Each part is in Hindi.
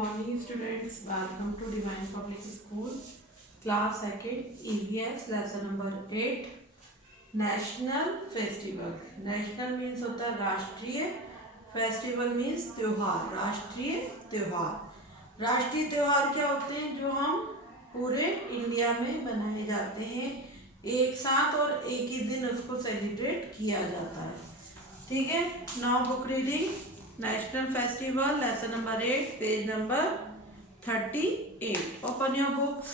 morning students, welcome to Divine Public School, class 2nd, EVS, lesson number 8, national festival. National means होता है राष्ट्रीय, फेस्टिवल मीन्स त्योहार, राष्ट्रीय त्योहार। राष्ट्रीय त्योहार क्या होते हैं? जो हम पूरे इंडिया में मनाए जाते हैं एक साथ और एक ही दिन उसको सेलिब्रेट किया जाता है। ठीक है, now book reading, national festival, lesson number 8, page number 38। Open your books,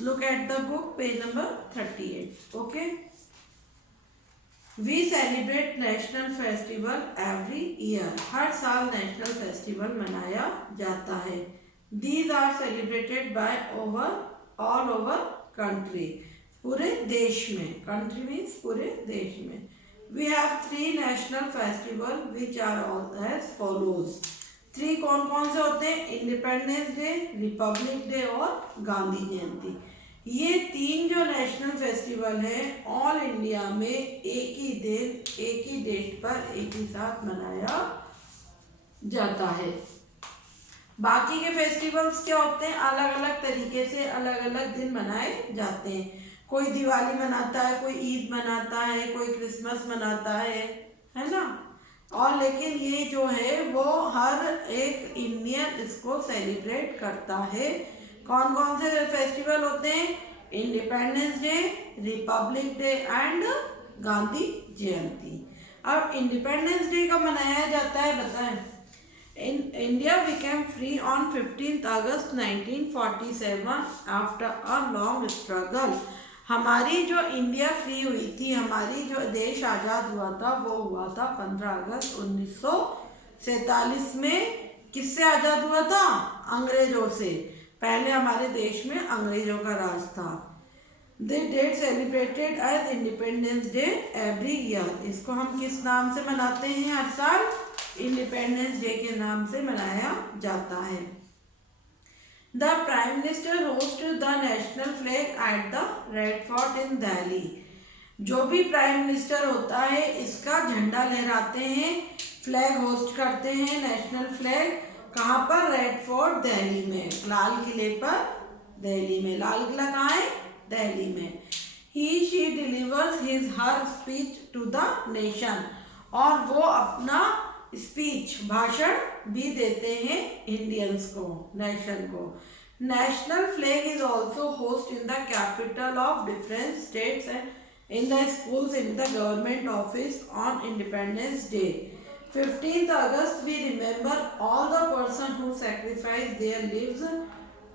look at the book, page number 38. Okay, we celebrate national festival every year. हर साल नेशनल फेस्टिवल मनाया जाता है। These are celebrated by all over country, पूरे देश में। country means पूरे देश में। We have 3 national festival which are all as follows. 3 कौन कौन से होते हैं? इंडिपेंडेंस डे, रिपब्लिक डे और गांधी जयंती। ये 3 जो नेशनल फेस्टिवल हैं ऑल इंडिया में एक ही दिन, एक ही डेट पर एक ही साथ मनाया जाता है। बाकी के फेस्टिवल्स क्या होते हैं? अलग अलग तरीके से अलग अलग दिन मनाए जाते हैं। कोई दिवाली मनाता है, कोई ईद मनाता है, कोई क्रिसमस मनाता है ना। और लेकिन ये जो है वो हर एक इंडियन इसको सेलिब्रेट करता है। कौन कौन से फेस्टिवल होते हैं? Independence Day, Republic Day and Gandhi Jayanti. अब इंडिपेंडेंस डे कब मनाया जाता है बताएं? India became free on 15 August 1947 after a long struggle. हमारी जो इंडिया फ्री हुई थी, हमारी जो देश आज़ाद हुआ था वो हुआ था 15 अगस्त 1947 में। किससे आज़ाद हुआ था? अंग्रेजों से। पहले हमारे देश में अंग्रेजों का राज था। This date celebrated as independence day every year. इसको हम किस नाम से मनाते हैं हर साल? इंडिपेंडेंस डे के नाम से मनाया जाता है। The prime minister host the national flag at the Red Fort in Delhi. जो भी प्राइम मिनिस्टर होता है इसका झंडा लहराते हैं, फ्लैग होस्ट करते हैं, नेशनल फ्लैग। कहाँ पर? रेड फोर्ट दिल्ली में, लाल किले पर दिल्ली में। लाल किला कहाँ है? दिल्ली में। He she delivers his her speech to the nation. और वो अपना स्पीच, भाषण भी देते हैं इंडियंस को, नेशन को। National flag is also host in the capital of different states and in the schools in the government office on independence day. 15th August we remember all the person who sacrificed their lives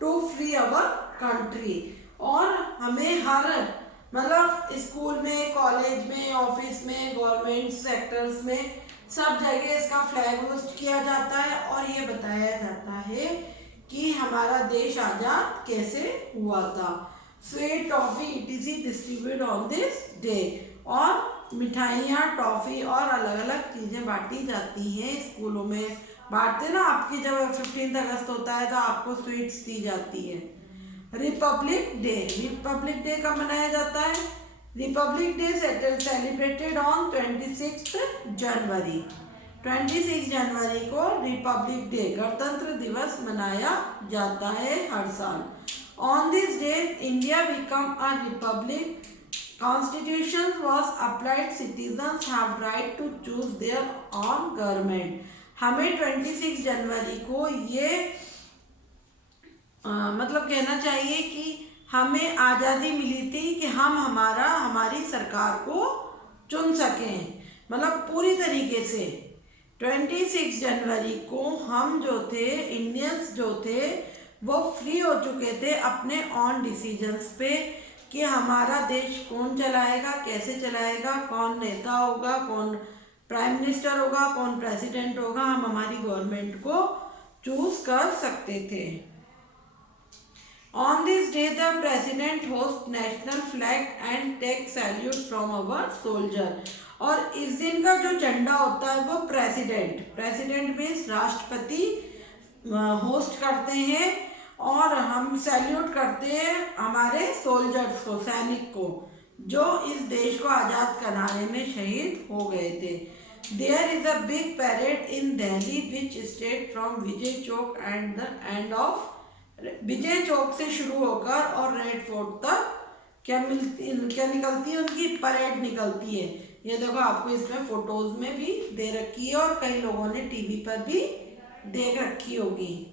to free our country। और हमें हर स्कूल में, कॉलेज में, ऑफिस में, गवर्नमेंट सेक्टर्स में सब जगह इसका फ्लैग होस्ट किया जाता है और ये बताया जाता है कि हमारा देश आज़ाद कैसे हुआ था। Sweet, toffee etc distribute on this day. और मिठाइयाँ, टॉफ़ी और अलग अलग चीज़ें बांटी जाती हैं स्कूलों में। बांटते ना, आपकी जब 15 अगस्त होता है तो आपको स्वीट्स दी जाती है। रिपब्लिक डे, रिपब्लिक डे कब मनाया जाता है? रिपब्लिक डे सेलिब्रेटेड ऑन 26 जनवरी। 26 जनवरी को रिपब्लिक डे, गणतंत्र दिवस मनाया जाता है हर साल। On this day India become a republic, constitution was applied, citizens have right to choose their own government. हमें 26 जनवरी को ये मतलब कहना चाहिए कि हमें आज़ादी मिली थी कि हम हमारी सरकार को चुन सकें, मतलब पूरी तरीके से। 26 जनवरी को हम जो थे, इंडियंस जो थे, वो फ्री हो चुके थे अपने ऑन डिसीजंस पे कि हमारा देश कौन चलाएगा, कैसे चलाएगा, कौन नेता होगा, कौन प्राइम मिनिस्टर होगा, कौन प्रेसिडेंट होगा। हम हमारी गवर्नमेंट को चूज कर सकते थे। On this day, the president hosts national flag and takes salute from our soldier। और इस दिन का जो झंडा होता है वो प्रेसिडेंट मीन्स राष्ट्रपति होस्ट करते हैं और हम सैल्यूट करते हैं हमारे सोल्जर्स को, सैनिक को, जो इस देश को आज़ाद कराने में शहीद हो गए थे। There is a big parade in Delhi which starts from Vijay Chowk and the end of Vijay Chowk से शुरू होकर और रेड फोर्ट तक क्या निकलती है, उनकी परेड निकलती है। ये देखो आपको इसमें फोटोज में भी दे रखी है और कई लोगों ने टीवी पर भी देख रखी होगी।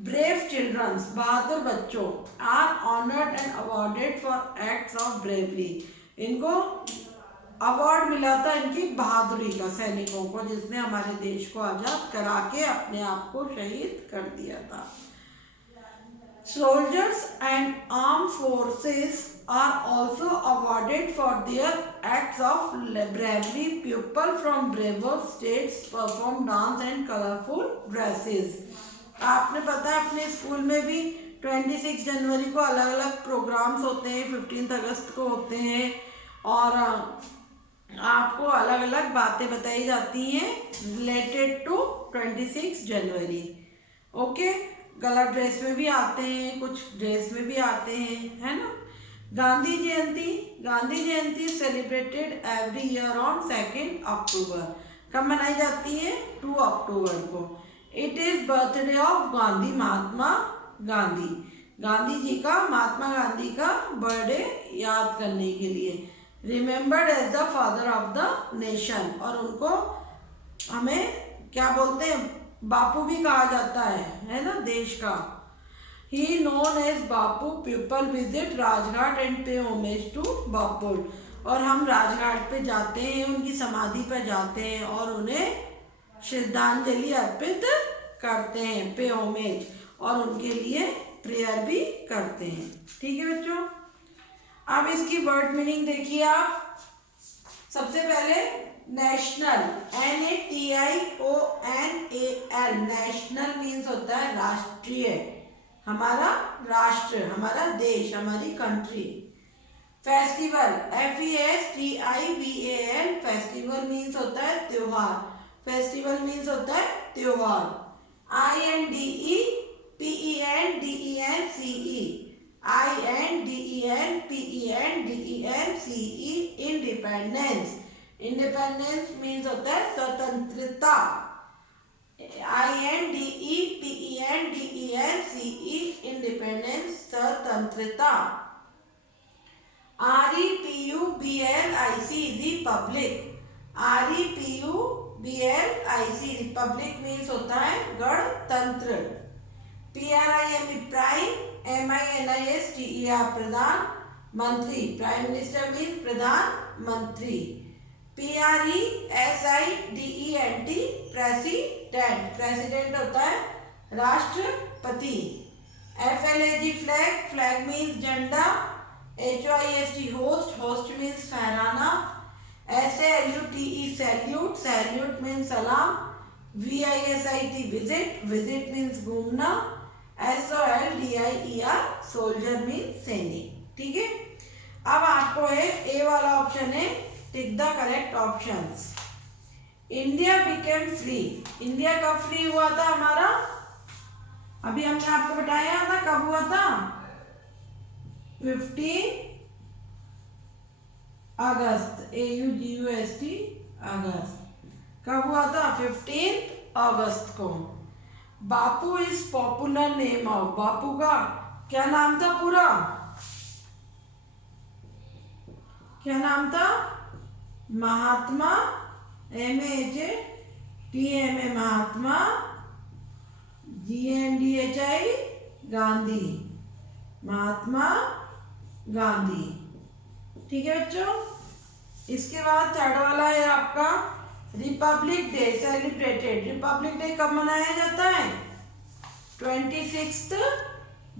ब्रेव चिल्ड्रंस, बहादुर बच्चों, are honoured and awarded for acts of bravery. इनको अवार्ड मिला था इनकी बहादुरी का, सैनिकों को जिसने हमारे देश को आज़ाद करा के अपने आप को शहीद कर दिया था। Soldiers and armed forces are also awarded for their acts of bravery. People from braver states perform dance and colorful dresses. आपने पता है अपने स्कूल में भी 26 जनवरी को अलग अलग प्रोग्राम्स होते हैं, 15 अगस्त को होते हैं और आपको अलग अलग बातें बताई जाती हैं रिलेटेड टू 26 जनवरी। ओके, कलर ड्रेस में भी आते हैं, कुछ ड्रेस में भी आते हैं, है ना। Gandhi Jayanti celebrated every year on 2 October. कब मनाई जाती है? 2 अक्टूबर को। It is birthday of Gandhi, Mahatma Gandhi. Gandhi ji का, महात्मा गांधी का बर्थडे याद करने के लिए। Remembered as the father of the nation, और उनको हमें क्या बोलते हैं? बापू भी कहा जाता है ना, देश का। He known as Bapu. People visit Rajghat and pay homage to Bapu. और हम राजघाट पे जाते हैं, उनकी समाधि पर जाते हैं और उन्हें श्रद्धांजलि अर्पित करते हैं, पे होमेज, और उनके लिए प्रेयर भी करते हैं। ठीक है बच्चों, अब इसकी वर्ड मीनिंग देखिए आप। सबसे पहले नेशनल, NATIONAL, नेशनल मीन्स होता है राष्ट्रीय, हमारा राष्ट्र, हमारा देश, हमारी country. Festival, FESTIVAL, festival means होता है त्योहार, फेस्टिवल मीन्स होता है त्योहार। INDEPENDENCE, independence. इंडिपेंडेंस मीन्स होता है स्वतंत्रता। INDEPENDENCE, इंडिपेंडेंस, स्वतंत्रता। REPUBLIC, republic. REPUBLIC, republic means होता है गणतंत्र। PRIME, prime. MINISTER, प्रधान मंत्री, प्राइम मिनिस्टर मीन्स प्रधानमंत्री। PRESIDENT, प्रेसिडेंट, प्रेसिडेंट होता है राष्ट्रपति। FLAG, फ्लैग, फ्लैग मीन्स झंडा। HOIST, होस्ट, होस्ट मीन्स फहराना। SALUTE, सैल्यूट, सैल्यूट मीन्स सलाम। VISIT, विजिट, विजिट मीन्स घूमना। SOLDIER, सोल्जर मीन्स सैनिक। ठीक है, अब आपको है ए वाला ऑप्शन है, tick the correct options. India became free, India कब फ्री हुआ था हमारा? अभी हमने आपको बताया था कब हुआ था, 15 अगस्त, AUGUST, अगस्त। कब हुआ था? 15 अगस्त को। बापू इज पॉपुलर नेम ऑफ, बापू का क्या नाम था पूरा? क्या नाम था? महात्मा, MAHATMA, महात्मा, GANDHI, गांधी, महात्मा गांधी। ठीक है बच्चों, इसके बाद थर्ड वाला है आपका Republic day celebrated. Republic Day कब मनाया जाता है? 26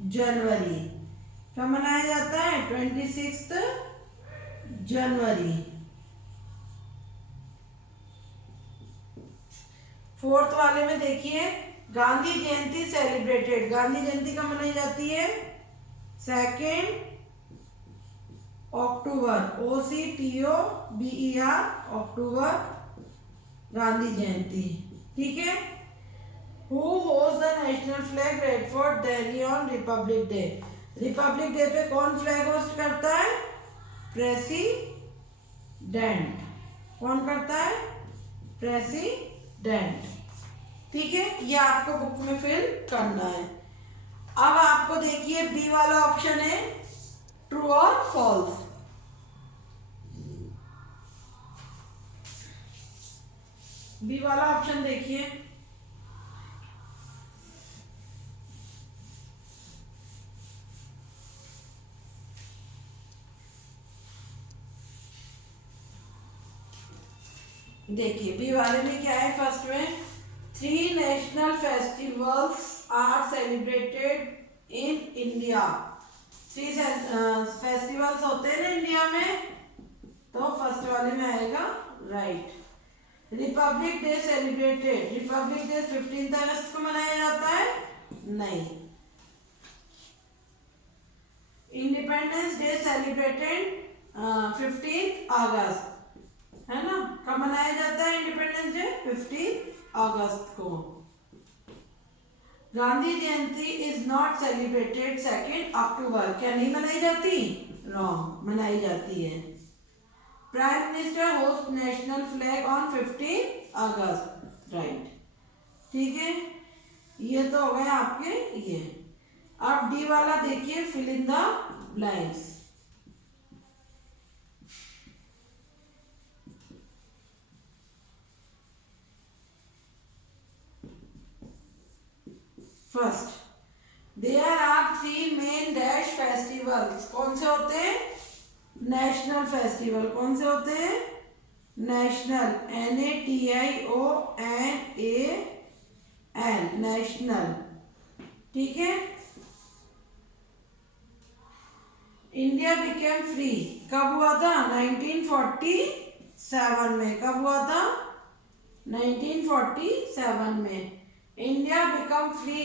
जनवरी। कब मनाया जाता है? 26 जनवरी। फोर्थ वाले में देखिए, गांधी जयंती सेलिब्रेटेड। गांधी जयंती कब मनाई जाती है? 2 अक्टूबर, OCTOBER, अक्टूबर, गांधी जयंती। ठीक है। Who holds the national flag red for Delhi on Republic day? Republic day पे कौन फ्लैग होस्ट करता है? प्रेसिडेंट। कौन करता है? प्रेसिडेंट। ठीक है, ये आपको बुक में फिल करना है। अब आपको देखिए बी वाला ऑप्शन है ट्रू और फॉल्स। बी वाला ऑप्शन देखिए, देखिए बी वाले में क्या है, फर्स्ट में 3 national festivals are celebrated in India. 3 festivals होते हैं ना इंडिया में, तो फर्स्ट वाले में आएगा right. Republic day celebrated, Republic day 15 अगस्त को मनाया जाता है? नहीं। इंडिपेंडेंस डे सेलिब्रेटेड 15 अगस्त, है ना? कब मनाया जाता है इंडिपेंडेंस डे? 15 अगस्त को। Gandhi Jayanti is not celebrated 2 अक्टूबर, क्या नहीं मनाई जाती? रॉन्ग, मनाई जाती है। Prime minister host national flag on 15 August, right. ठीक है, ये तो हो गए आपके ये। अब डी वाला देखिए, fill in the blanks. First, there are 3 main dash festivals. कौन से होते हैं? National festival. कौन से होते हैं? National, NATIONAL, national. ठीक है। इंडिया बिकेम फ्री कब हुआ था? 1947 में। कब हुआ था? 1947 में। India become free,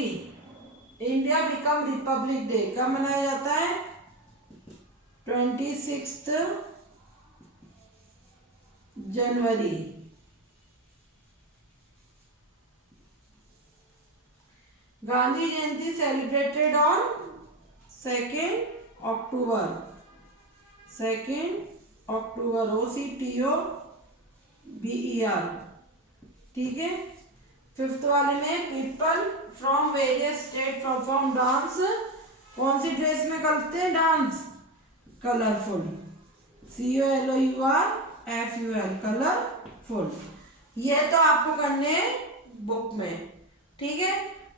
India become Republic Day कब मनाया जाता है? 26 जनवरी। Gandhi Jayanti celebrated on 2 October, 2 October, OCTOBER। ठीक है। फिफ्थ वाले में people from various state perform dance. कौन सी ड्रेस में करते हैं डांस? Colourful, COLOURFUL, colourful. ये तो आपको करने हैं बुक में। ठीक है,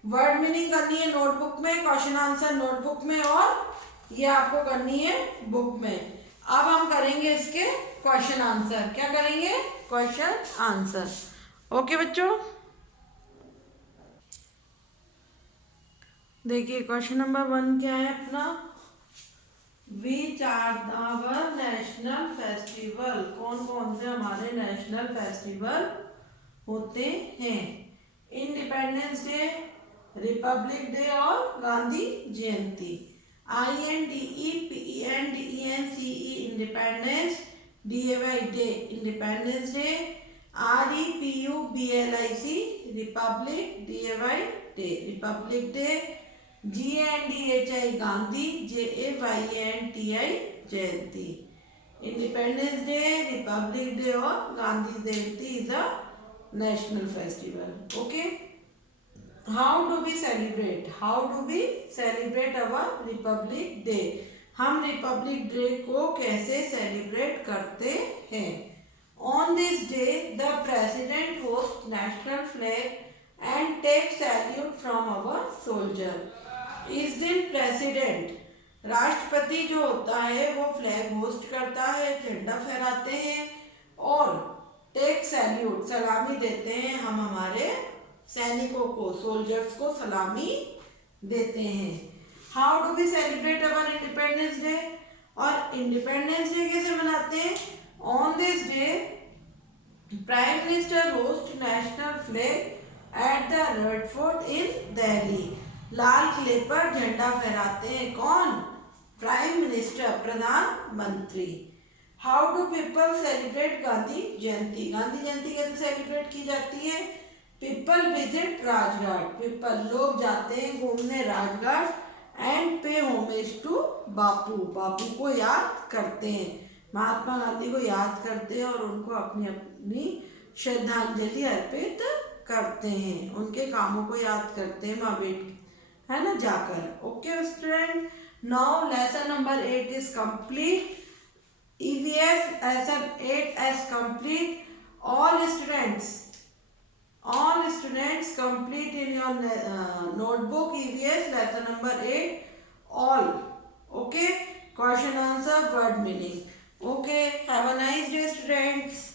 वर्ड मीनिंग करनी है नोटबुक में, क्वेश्चन आंसर नोटबुक में, और ये आपको करनी है बुक में। अब हम करेंगे इसके क्वेश्चन आंसर। क्या करेंगे? Question answer. ओके बच्चों, देखिए क्वेश्चन नंबर 1 क्या है अपना? Which are our national festival. कौन कौन से हमारे नेशनल फेस्टिवल होते हैं? इंडिपेंडेंस डे, रिपब्लिक डे और Gandhi Jayanti. INDEPENDENCE, independence. DAY day, Independence Day. REPUBLIC, republic. DAY day, Republic Day. GANDHI, Gandhi. JAYNTI, Jayanti. Independence Day, Republic Day और Gandhi Jayanti is a national festival. Okay, how do we celebrate? How do we celebrate our Republic Day? हम रिपब्लिक डे को कैसे सेलिब्रेट करते हैं? On this day the president host national flag and take salute from our soldier. इस दिन प्रेसिडेंट, राष्ट्रपति जो होता है, वो फ्लैग होस्ट करता है, झंडा फहराते हैं और टेक सैल्यूट, सलामी देते हैं। हम हमारे सैनिकों को, सोल्जर्स को सलामी देते हैं। How do we celebrate our Independence Day? और इंडिपेंडेंस डे कैसे मनाते हैं? On this day prime minister host national flag at the Red Fort in Delhi. लाल किले पर झंडा फहराते हैं। कौन? प्राइम मिनिस्टर, प्रधानमंत्री। How do people celebrate Gandhi Jayanti? Gandhi Jayanti कैसे सेलिब्रेट की जाती है? पीपल विजिट राजघाट, पीपल, लोग जाते हैं घूमने Rajghat and pay homage to Bapu, Bapu को याद करते हैं, महात्मा गांधी को याद करते हैं और उनको अपनी अपनी श्रद्धांजलि अर्पित करते हैं, उनके कामों को याद करते हैं माँ बेटी, है ना, जाकर। Okay student, now lesson number 8 is complete. EVS lesson 8 as complete. All students complete in your notebook EVS lesson number 8 all. Okay, question answer word meaning. Okay, have a nice day students.